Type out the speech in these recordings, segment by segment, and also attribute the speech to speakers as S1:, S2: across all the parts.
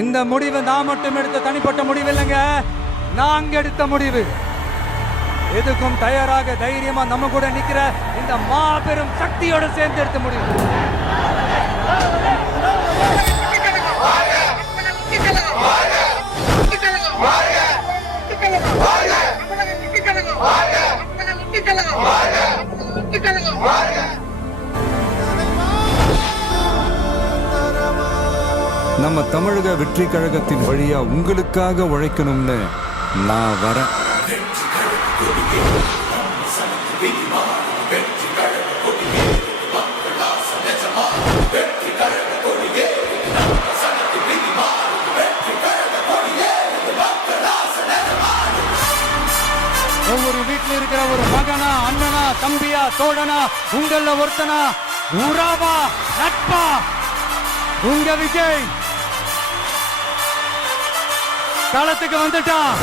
S1: இந்த முடிவு நான் மட்டும் எடுத்த தனிப்பட்ட முடிவு இல்லைங்க. நாங்க எடுத்த முடிவு. எதுக்கும் தயாராக தைரியமா நம்ம கூட நிக்கிற இந்த மாபெரும் சக்தியோட சேர்ந்து எடுத்த முடிவு. நம்ம தமிழக வெற்றி கழகத்தின் வழியா உங்களுக்காக உழைக்கணும்னு நான் வரேன். ஒவ்வொரு வீட்டில் இருக்கிற ஒரு மகனா அண்ணனா தம்பியா தோழனா உங்கள ஒருத்தனா உறாவா நட்பா? உங்க விஜய் களத்துக்கு வந்துட்டான்.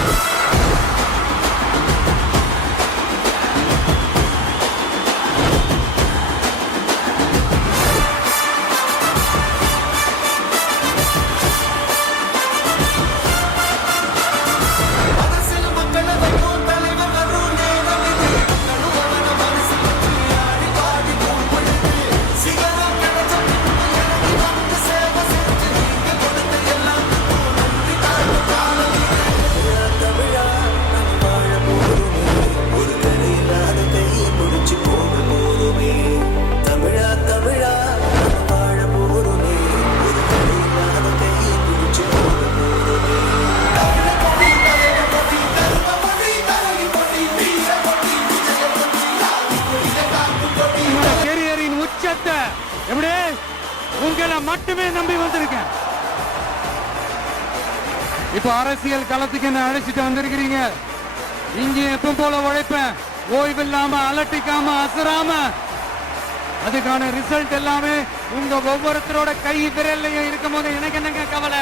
S1: எப்படி? உங்களை மட்டுமே நம்பி வந்திருக்கேன். இப்போ அரசியல் களத்துக்கு என்ன அழைச்சிட்டு வந்திருக்கிறீங்க. இங்கே எப்ப போல உழைப்பேன். ஓய்வில்லாம அலட்டிக்காம அசராம. அதுக்கான ரிசல்ட் எல்லாமே உங்க ஒவ்வொருத்தரோட கை விரல்லையும் இருக்கும் போது எனக்கு என்னங்க கவலை?